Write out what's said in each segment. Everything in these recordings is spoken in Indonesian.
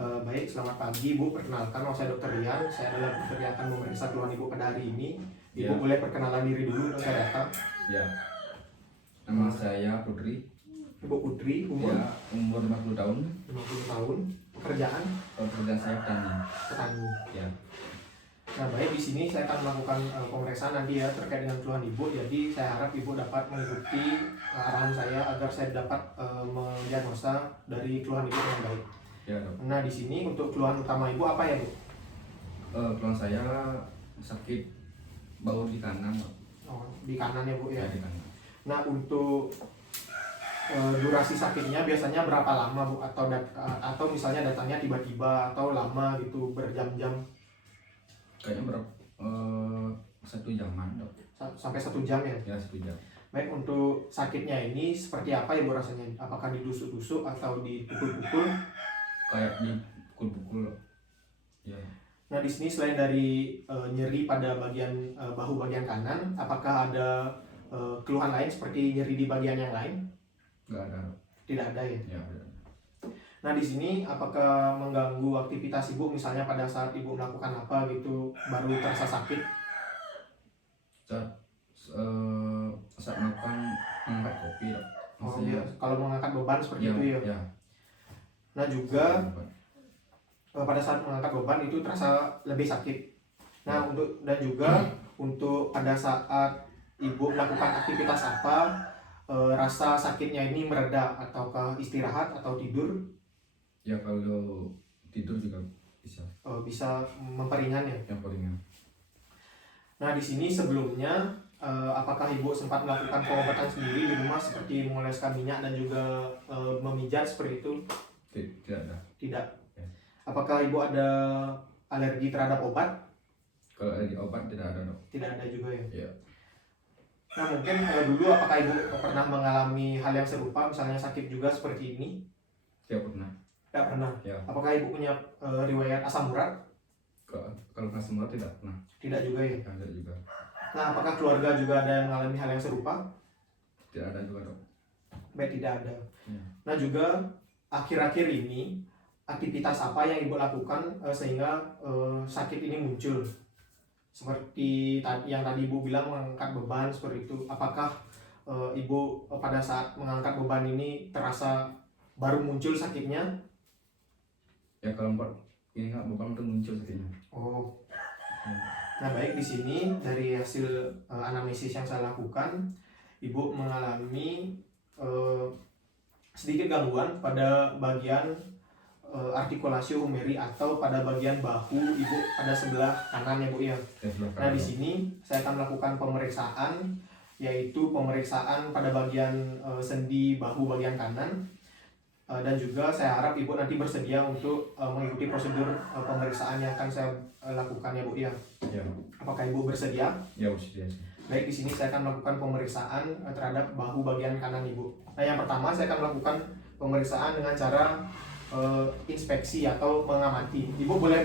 Baik, selamat pagi Ibu. Perkenalkan, nama saya Dr. Rian. Saya adalah dokter yang akan memeriksa keluhan Ibu pada hari ini. Ibu boleh perkenalan diri dulu dan saya datang. Ya, nama saya Putri. Ibu Putri, umur Ya, umur 50 tahun. 50 tahun. Pekerjaan Pekerjaan saya petani. petani. Ya, Nah, baik, di sini saya akan melakukan pemeriksaan nanti ya terkait dengan keluhan Ibu. Jadi saya harap Ibu dapat mengikuti arahan saya agar saya dapat mendiagnosa dari keluhan Ibu dengan baik. ya dok. Nah, di sini untuk keluhan utama Ibu apa ya, Bu? Keluhan saya sakit bahu di kanan. Dok. Oh, di kanan ya, Bu ya. Ya, di kanan. Nah, untuk durasi sakitnya biasanya berapa lama, Bu? Atau misalnya datangnya tiba-tiba atau lama gitu, berjam-jam? Kayaknya 1 jaman dok. Sampai 1 jam ya? Ya, 1 jam. Baik, untuk sakitnya ini seperti apa ya, Bu, rasanya? Apakah didusuk-dusuk atau dipukul-pukul? Kayak dipukul-pukul. Dok. Ya. Nah, di sini selain dari nyeri pada bagian bahu bagian kanan, apakah ada keluhan lain seperti nyeri di bagian yang lain? Nggak ada dok. Tidak ada ya? Ya, ada. Nah, di sini apakah mengganggu aktivitas Ibu, misalnya pada saat Ibu melakukan apa gitu baru terasa sakit? Saat makan mengangkat kopi dok. Oh, Maksudnya, ya. Kalau mengangkat beban seperti ya, itu ya. ya. Nah, juga pada saat mengangkat beban itu terasa lebih sakit. Nah, dan juga untuk pada saat Ibu melakukan aktivitas apa, rasa sakitnya ini mereda ataukah istirahat atau tidur? Ya, kalau tidur juga bisa. Bisa memperingan ya. Yang paling. Nah, di sini sebelumnya apakah Ibu sempat melakukan pengobatan sendiri di rumah seperti mengoleskan minyak dan juga memijat seperti itu? Tidak ada. Tidak. Ya. Apakah Ibu ada alergi terhadap obat? Kalau ada di obat tidak ada dok. Tidak ada juga ya. Ya. Nah, mungkin dulu apakah Ibu pernah mengalami hal yang serupa, misalnya sakit juga seperti ini? Tidak pernah. Tidak pernah. Ya. Apakah Ibu punya riwayat asam urat? Kalau asam urat tidak pernah. Tidak juga ya. Tidak ada juga. Nah, apakah keluarga juga ada yang mengalami hal yang serupa? Tidak ada juga dok. Baik, tidak ada. Ya. Nah, juga akhir-akhir ini aktivitas apa yang Ibu lakukan sehingga sakit ini muncul? Seperti yang tadi Ibu bilang mengangkat beban seperti itu. Apakah Ibu pada saat mengangkat beban ini terasa baru muncul sakitnya? Ya, kalau ini nggak beban itu muncul sakitnya. Oh. Ya. Nah, baik, di sini dari hasil anamnesis yang saya lakukan, Ibu mengalami sedikit gangguan pada bagian artikulasi humeri atau pada bagian bahu Ibu pada sebelah kanan ya, Bu ya. Nah, di sini saya akan melakukan pemeriksaan, yaitu pemeriksaan pada bagian sendi bahu bagian kanan, dan juga saya harap Ibu nanti bersedia untuk mengikuti prosedur pemeriksaan yang akan saya lakukan ya, Bu ya. Ya. Apakah Ibu bersedia? Ya, bersedia. Baik, di sini saya akan melakukan pemeriksaan terhadap bahu bagian kanan Ibu. Nah, yang pertama saya akan melakukan pemeriksaan dengan cara inspeksi atau mengamati. Ibu boleh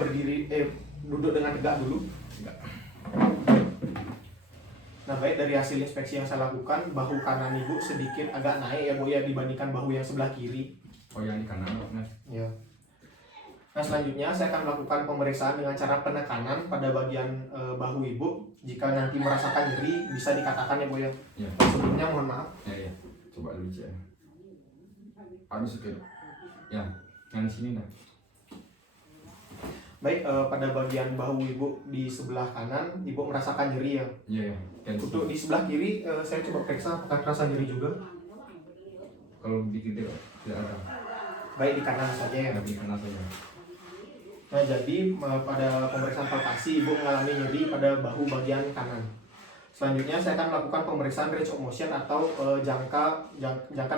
duduk dengan tegak dulu. Enggak. Nah, baik, dari hasil inspeksi yang saya lakukan, bahu kanan Ibu sedikit agak naik ya, Bu ya, dibandingkan bahu yang sebelah kiri. Oh, yang di kanan dok. Ya. Nah, selanjutnya saya akan melakukan pemeriksaan dengan cara penekanan pada bagian bahu Ibu. Jika nanti merasakan nyeri, bisa dikatakan ya, Bu ya. Ya. Sebelumnya mohon maaf. Ya, ya. Coba dulu cek. Harus sekali. Ya, yang sini dah. Baik, pada bagian bahu Ibu di sebelah kanan, Ibu merasakan nyeri ya. Iya, ya. Untuk di sebelah kiri, saya coba periksa apakah terasa nyeri juga. Kalau di kiri tidak ada. Baik, di kanan saja ya. Ya, di kanan saja. Nah, jadi pada pemeriksaan palpasi Ibu mengalami nyeri pada bahu bagian kanan. Selanjutnya saya akan melakukan pemeriksaan range of motion atau jangka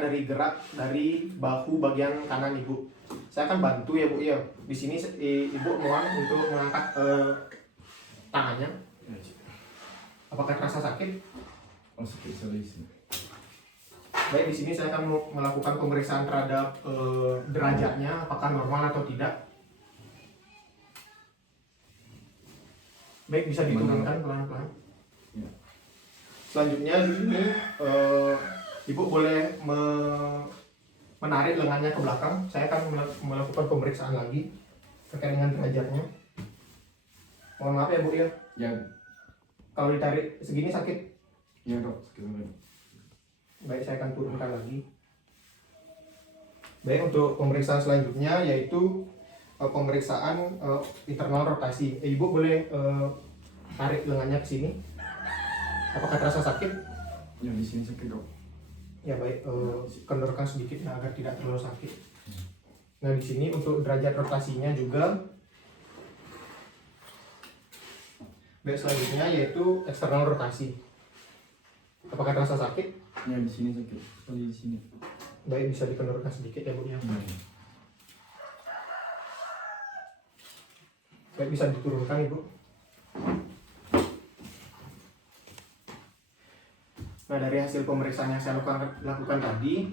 dari gerak dari bahu bagian kanan Ibu. Saya akan bantu ya, Bu ya. Di sini Ibu mohon untuk mengangkat tangannya. Apakah terasa sakit? Oh, sakit sekali sini. Baik, di sini saya akan melakukan pemeriksaan terhadap derajatnya, apakah normal atau tidak. Baik, bisa diturunkan pelan-pelan. Ya. Selanjutnya di sini Ibu boleh menarik lengannya ke belakang. Saya akan melakukan pemeriksaan lagi. terkait dengan derajatnya. Mohon maaf ya Bu ya, Ya, kalau ditarik segini sakit. ya dok, sekitar. Baik, saya akan turunkan lagi. Baik, untuk pemeriksaan selanjutnya yaitu pemeriksaan internal rotasi. Ibu boleh tarik lengannya ke sini. Apakah terasa sakit? Ya di sini sakit dok. Ya baik, kendorkan sedikit ya, agar tidak terlalu sakit. Nah di sini untuk derajat rotasinya juga. Baik, selanjutnya yaitu eksternal rotasi. Apakah terasa sakit? Ya di sini sakit. Sekali di sini. Baik, bisa dikendorkan sedikit ya Bu ya. Baik, bisa diturunkan Ibu. Nah dari hasil pemeriksaan yang saya lakukan tadi,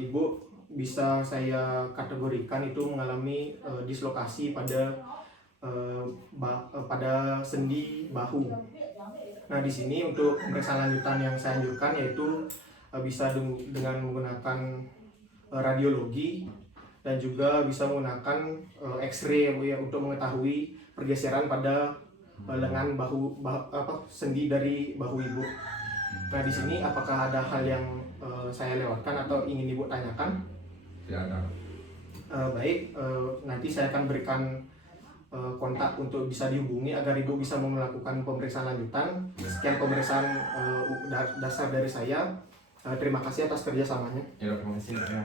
Ibu bisa saya kategorikan itu mengalami dislokasi pada pada sendi bahu. Nah di sini untuk pemeriksaan lanjutan yang saya anjurkan yaitu bisa dengan menggunakan radiologi dan juga bisa menggunakan X-ray ya, untuk mengetahui pergeseran pada lengan sendi dari bahu Ibu. Nah di sini apakah ada hal yang saya lewatkan atau ingin Ibu tanyakan? Tidak ada. Baik, nanti saya akan berikan kontak untuk bisa dihubungi agar Ibu bisa melakukan pemeriksaan lanjutan. Sekian pemeriksaan dasar dari saya. Terima kasih atas kerjasamanya. Ya dok, terima kasih dok ya.